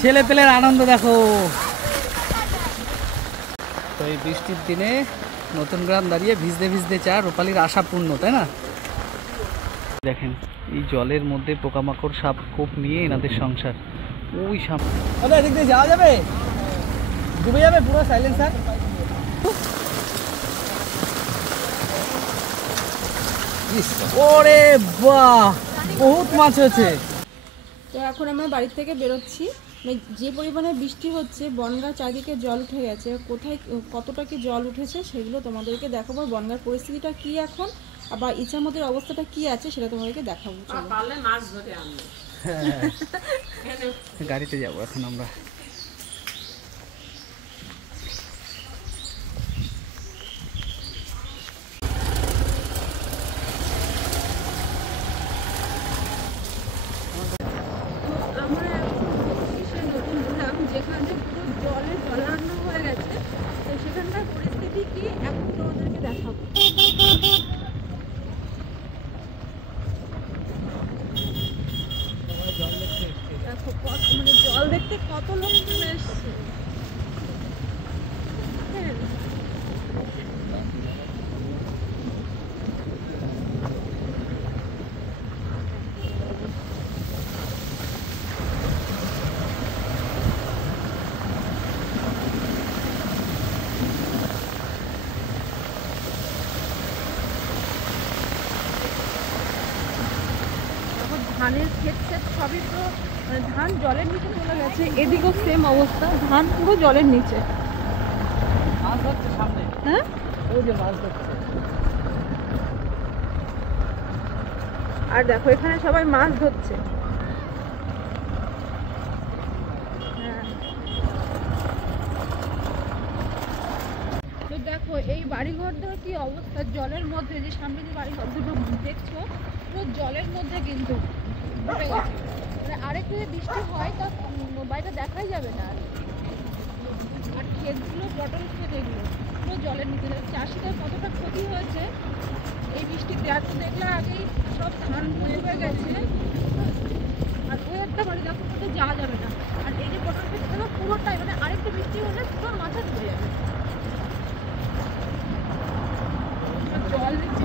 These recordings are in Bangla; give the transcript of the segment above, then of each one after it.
ছেলে পেলের আনন্দ দেখো। তো এই বৃষ্টির দিনে নতুন গ্রাম দাঁড়িয়ে ভিজতে ভিজতে চা, রূপালীর আশা পূর্ণ, তাই না? দেখেন এই জলের মধ্যে পোকামাকড়, সাপ কোপ নিয়ে এনাদের সংসার। ওই সামনে এদিক দিয়ে যাওয়া যাবে, ডুবে যাবে পুরো সাইলেন্সার। ওরে বাহ, বহুত মাছ হয়েছে। তো এখন আমরা বাড়ি থেকে বেরোচ্ছি। যে পরিমাণে বৃষ্টি হচ্ছে, বনগাঁ চারিদিকে জল উঠে গেছে। কোথায় কতটা কি জল উঠেছে সেগুলো তোমাদেরকে দেখাবো। বনগাঁর পরিস্থিতিটা কি এখন, আবার ইছামতির অবস্থাটা কি আছে সেটা তোমাদেরকে দেখাবো। গাড়িতে যাবো এখন আমরা। যেখানে পুরো জলে জলার্ণ হয়ে গেছে, তো সেখানকার পরিস্থিতি কি এখন তোমাদেরকে দেখাবো। দেখো মানে জল দেখতে কত লোক চলে এসছে। ধানের ক্ষেত সবই তো ধান জলের নিচে চলে গেছে। এদিকেও সেম অবস্থা, ধান পুরো জলের নিচে। মাছ ধরছে সামনে, হ্যাঁ ওই যে মাছ ধরছে। আর দেখো এখানে সবাই মাছ ধরছে। তো দেখো এই বাড়িঘরটার কি অবস্থা, জলের মধ্যে। যে সামনে যে বাড়িঘর দুটো দেখছো, পুরো জলের মধ্যে কিন্তু ডুবে গেছে। মানে আরেকটু যদি বৃষ্টি হয় তা বাড়িটা দেখাই যাবে না। আর ক্ষেতগুলো, পটল ক্ষেত, এগুলো পুরো জলের নিচে। চাষিদের কতটা ক্ষতি হয়েছে এই বৃষ্টিতে। আর তো দেখলে আগেই সব ধান ডুবে গেছে। আর ওই একটা বাড়ি দেখো, কোথাও যাওয়া যাবে না। আর এই যে পটল ক্ষেত দেখো পুরোটাই, মানে আরেকটু বৃষ্টি হলে পুরো মাথা ডুবে যাবে। জল দিচ্ছে,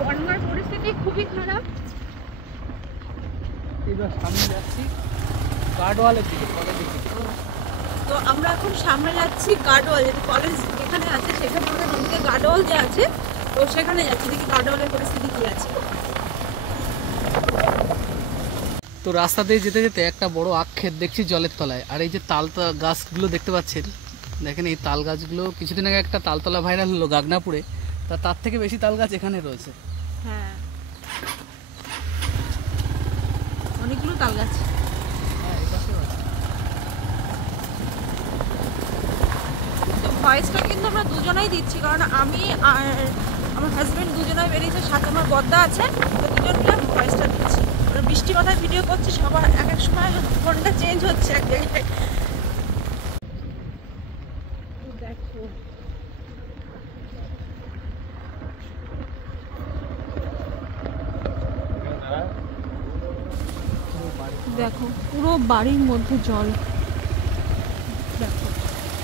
বন্যার পরিস্থিতি খুবই খারাপ। এবার সামনে যাচ্ছি গার্ডওয়ালের দিকে, কলেজের দিকে। তো আমরা এখন সামনে যাচ্ছি গার্ডওয়াল, যেটা কলেজ যেখানে আছে সেখানে আমাদের নদীতে গার্ডওয়াল যে আছে, তো সেখানে যাচ্ছি। দেখি গার্ডওয়ালের পরিস্থিতি কি আছে। তো রাস্তা দিয়ে যেতে যেতে একটা বড় আখ ক্ষেত দেখছি জলের তলায়। আর এই যে তাল গাছগুলো দেখতে পাচ্ছেন, দেখেন এই তাল গাছগুলো কিছুদিন আগে একটা তালতলা ভাইরাল হলো গাগনাপুরে, তার থেকে বেশি তাল গাছ এখানে রয়েছে। হ্যাঁ, অনেকগুলো তাল গাছ। তো ভয়েসটা কিন্তু আমরা দুজনেই দিচ্ছি, কারণ আমি আর আমার হাজবেন্ড দুজনেই বেরিয়েছে, সাথে আমার বদ্দা আছে। তো দুজন মিলে ভয়েসটা দিচ্ছি। বৃষ্টি মাথায় ভিডিও করছি, সবার এক এক সময় ফোনটা চেঞ্জ হচ্ছে এক জায়গায়। দেখো দেখো পুরো বাড়ির মধ্যে জল। দেখো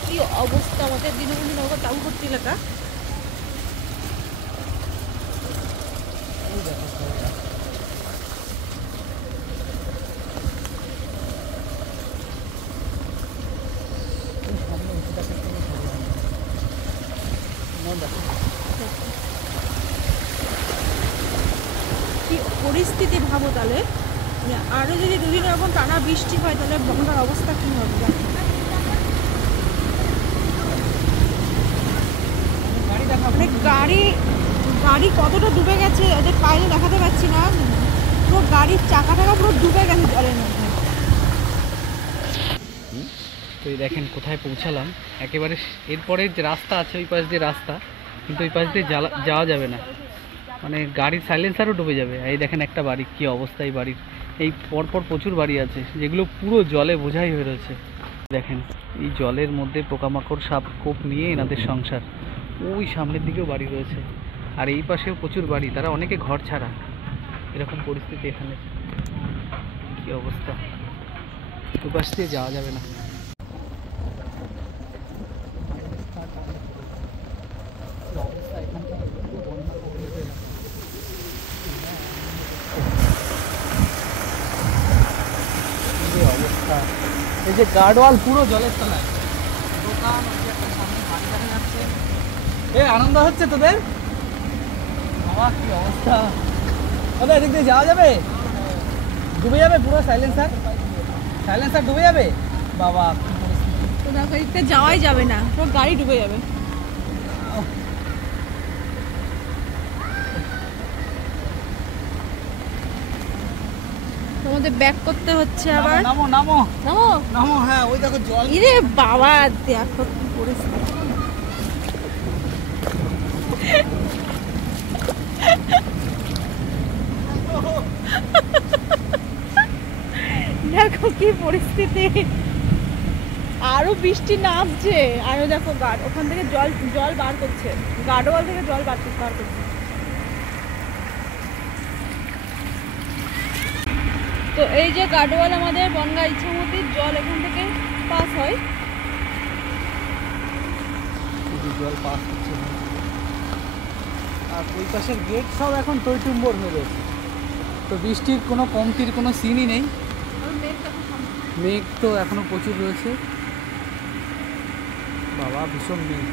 কি অবস্থা আমাদের দিনবন্ধু নগর টাউনপট্টি এলাকা। কি পরিস্থিতি ভাবো তাহলে। আরো যদি দুদিন এরকম টানা বৃষ্টি হয় তাহলে বন্যার অবস্থা কি হবে। মানে গাড়ি কতটা ডুবে গেছে, ওদের পায়ে দেখাতে পারছি না। পুরো গাড়ির চাকা পুরো ডুবে গেছে জলের মধ্যে। তো এই দেখেন কোথায় পৌঁছালাম। একেবারে এরপরে যে রাস্তা আছে, ওই পাশ দিয়ে রাস্তা, কিন্তু ওই পাশ দিয়ে যাওয়া যাবে না। মানে গাড়ির সাইলেন্সারও ডুবে যাবে। এই দেখেন একটা বাড়ি, কি অবস্থা এই বাড়ির। এই পরপর প্রচুর বাড়ি আছে যেগুলো পুরো জলে বোঝাই হয়ে রয়েছে। দেখেন এই জলের মধ্যে পোকামাকড়, সাপ কোপ নিয়ে এনাদের সংসার। ওই সামনের দিকেও বাড়ি রয়েছে, আর এই পাশেও প্রচুর বাড়ি, তারা অনেকে ঘর ছাড়া। এরকম পরিস্থিতি এখানে, কি অবস্থা, দুপাশ দিয়ে যাওয়া যাবে না। অবস্থা, এই যে গার্ডওয়াল পুরো জলের তলায়, দোকান ওই যে একটা সামনে বাড়ি দেখা যাচ্ছে। এ আনন্দ হচ্ছে তোদের? বাবা কি অবস্থা, দাদা এদিক দিয়ে যাওয়া যাবে? ডুবে যাবে পুরো, সাইলেন্সার ডুবে যাবে। বাবা কি পরিস্থিতি, তো দেখো এদিকে যাওয়াই যাবে না, পুরো গাড়ি ডুবে যাবে। তোমাদের ব্যাক করতে হচ্ছে আবার। নামো নামো নামো নামো, হ্যাঁ ওই দেখো জল। ইরে বাবা দেখো কি পরিস্থিতি, দেখো কি পরিস্থিতি, আরো বৃষ্টি নামছে, আরো দেখো ওখান থেকে জল জল বার করছে, গার্ডওয়াল থেকে জল বার করছে। তো এই যে গার্ডওয়াল আমাদের বনগাঁ ইছামতির জল এখান থেকে পাস হয়, জল পাস হচ্ছে, আর ওই পাশের গেট সব এখন টইটুম্বর হয়ে রয়েছে। তো বৃষ্টির কোনো কমতির কোনো সিনই নেই, মেঘ তো এখনো প্রচুর রয়েছে, বাবা ভীষণ মেঘ।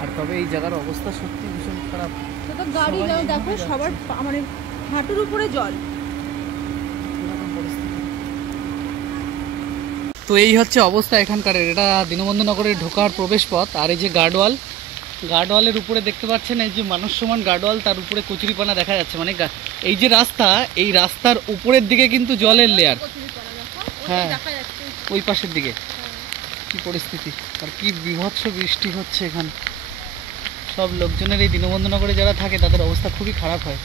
আর তবে এই জায়গার অবস্থা সত্যি ভীষণ খারাপ, তো গাড়ি সবাই যাও এইভাবে দেখো যাচ্ছে। সবার মানে হাঁটুর উপরে জল। এরকম পরিস্থিতি। তো এই হচ্ছে অবস্থা এখানকার, এটা দীনবন্ধু নগরের ঢোকার প্রবেশ পথ। আর এই যে গার্ডওয়ালের উপরে দেখতে পাচ্ছেন, এই যে মানুষ সমান গার্ডওয়াল, তার উপরে কচুরিপানা দেখা যাচ্ছে। মানে এই যে রাস্তা, এই রাস্তার উপরের দিকে কিন্তু জলের লেয়ার, হ্যাঁ ওই পাশের দিকে। কি পরিস্থিতি, আর কি বিভৎস বৃষ্টি হচ্ছে এখানে। সব লোকজনের এই দীনবন্ধু নগরে যারা থাকে তাদের অবস্থা খুবই খারাপ হয়।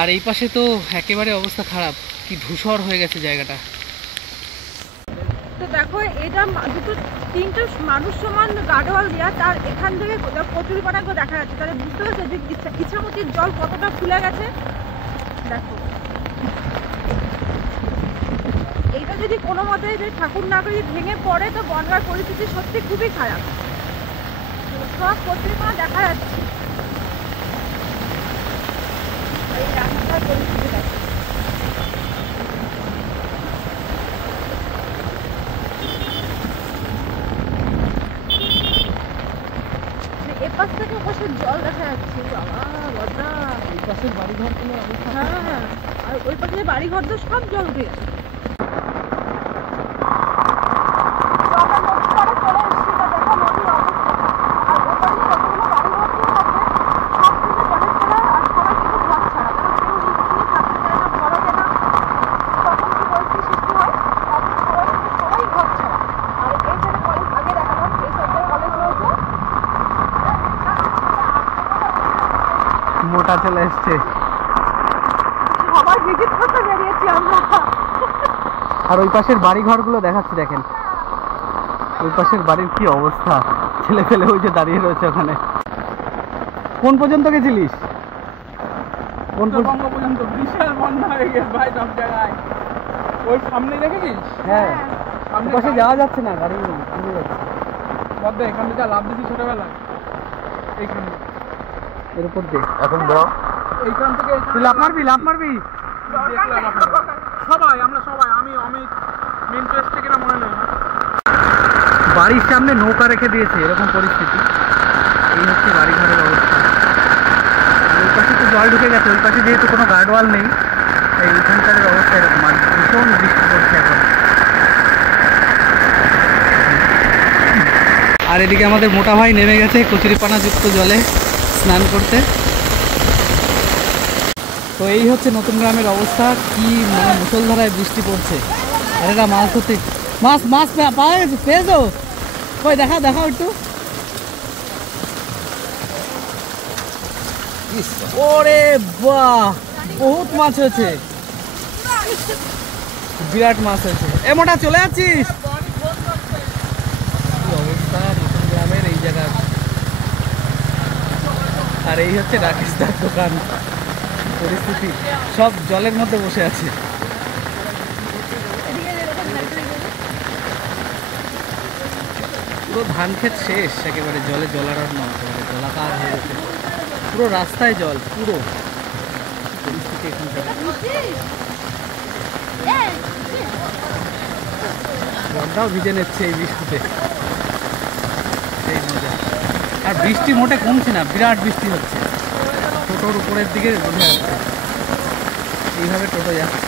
আর এই পাশে তো একেবারে অবস্থা খারাপ, কি ধূসর হয়ে গেছে জায়গাটা। তো দেখো এটা দুটো তিনটে মানুষ সমান গার্ডওয়াল দেওয়া, তার এখান থেকে কচুরিপানা দেখা যাচ্ছে, তাহলে বুঝতে পারছো যে ইছামতির জল কতটা ফুলে গেছে। দেখো এইটা যদি কোনো মতে যে ঠাকুর না করে ভেঙে পড়ে, তো বনগাঁর পরিস্থিতি সত্যি খুবই খারাপ, সব কচুরিপানা দেখা যাচ্ছে। এই রাস্তার পরিস্থিতি দেখো, এপাশ থেকে ওপাশের জল দেখা যাচ্ছে, বাবা বদরা। এই পাশের বাড়িঘরগুলো অবস্থা, হ্যাঁ, আর ওই পাশে বাড়িঘর তো সব জল উঠে গেছে। মোটা চলে এসছে, সবাই ভিজিট করতে বেরিয়েছি আমরা। আর ওই পাশের বাড়িঘরগুলো দেখাচ্ছি, দেখেন ওই পাশের বাড়ির কি অবস্থা, ছেলে ফেলে ওই যে দাঁড়িয়ে রয়েছে ওখানে। কোন পর্যন্ত গেছিলিস? কোন পর্যন্ত? বিশাল বন্যা হয়ে গেছে ভাই সব জায়গায়, ওই সামনে দেখেছিস? হ্যাঁ, সামনে ওই পাশে যাওয়া যাচ্ছে না, গাড়ি ডুবে যাচ্ছে। বদ্ধ এখান থেকে লাভ দিচ্ছি ছোটবেলায়, এইখানে এর উপর দিয়ে এখন দাও, এইখান থেকে তুই লাফ মারবি, লাফ মারবি। দেখলাম সবাই, আমরা সবাই, আমি অমিত মেন প্লেস থেকে না মনে নেই। বাড়ির সামনে নৌকা রেখে দিয়েছে, এরকম পরিস্থিতি। এই হচ্ছে বাড়িঘরের অবস্থা। ওই পাশে তো জল ঢুকে গেছে, ওই পাশে যেহেতু কোনো গার্ডওয়াল নেই, এইখানকার অবস্থা এরকম। আর ভীষণ বৃষ্টি পড়ছে এখন। আর এদিকে আমাদের মোটা ভাই নেমে গেছে কচুরিপানাযুক্ত জলে স্নান করতে। তো এই হচ্ছে নতুন গ্রামের অবস্থা, কি মানে মুষলধারায় বৃষ্টি পড়ছে। আর এটা মাছ ধরতে, মাছ মাছ পেয়েছো? কই দেখাও একটু। ওরে বাহ, বহুত মাছ হয়েছে, বিরাট মাছ হয়েছে। এ মোটা চলে যাচ্ছিস? কি অবস্থা নতুন গ্রামের এই জায়গার। আর এই হচ্ছে রাকেশদার দোকান। পরিস্থিতি, সব জলের মধ্যে বসে আছে। এদিকে এরকম ধারে গেলে পুরো ধান ক্ষেত শেষ, একেবারে জলে জলারণ্য, একেবারে জলাকার হয়ে গেছে। পুরো রাস্তায় জল, পুরো পরিস্থিতি এখানকার। জলটাও ভিজে নিচ্ছে এই বৃষ্টিতে, সেই মজা। আর বৃষ্টি মোটে কমছে না, বিরাট বৃষ্টি হচ্ছে। টোটোর উপরের দিকে বোঝা যাচ্ছে, এইভাবে টোটো যাচ্ছে।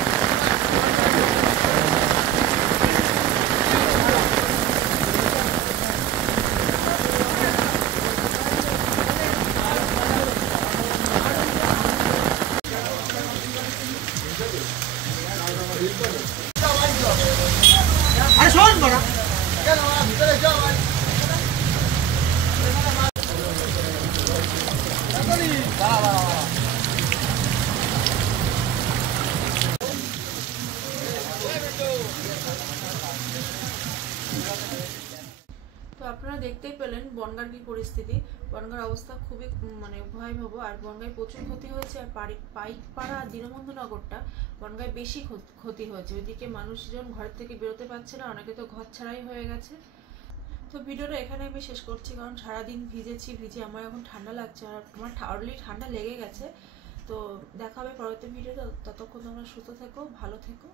তো আপনারা দেখতেই পেলেন বনগাঁর কি পরিস্থিতি। বনগাঁর অবস্থা খুবই মানে ভয়াবহ, আর বনগাঁয় প্রচুর ক্ষতি হয়েছে। আর পাইকপাড়া আর দীনবন্ধু নগরটা বনগাঁয় বেশি ক্ষতি হয়েছে। ওইদিকে মানুষজন ঘর থেকে বেরোতে পারছে না, অনেকে তো ঘর ছাড়াই হয়ে গেছে। তো ভিডিওটা এখানে আমি শেষ করছি, কারণ সারাদিন ভিজে আমার এখন ঠান্ডা লাগছে, আর আমার অলরেডি ঠান্ডা লেগে গেছে। তো দেখা হবে পরবর্তী ভিডিওতে। ততক্ষণ তোমরা সুস্থ থেকো, ভালো থেকো।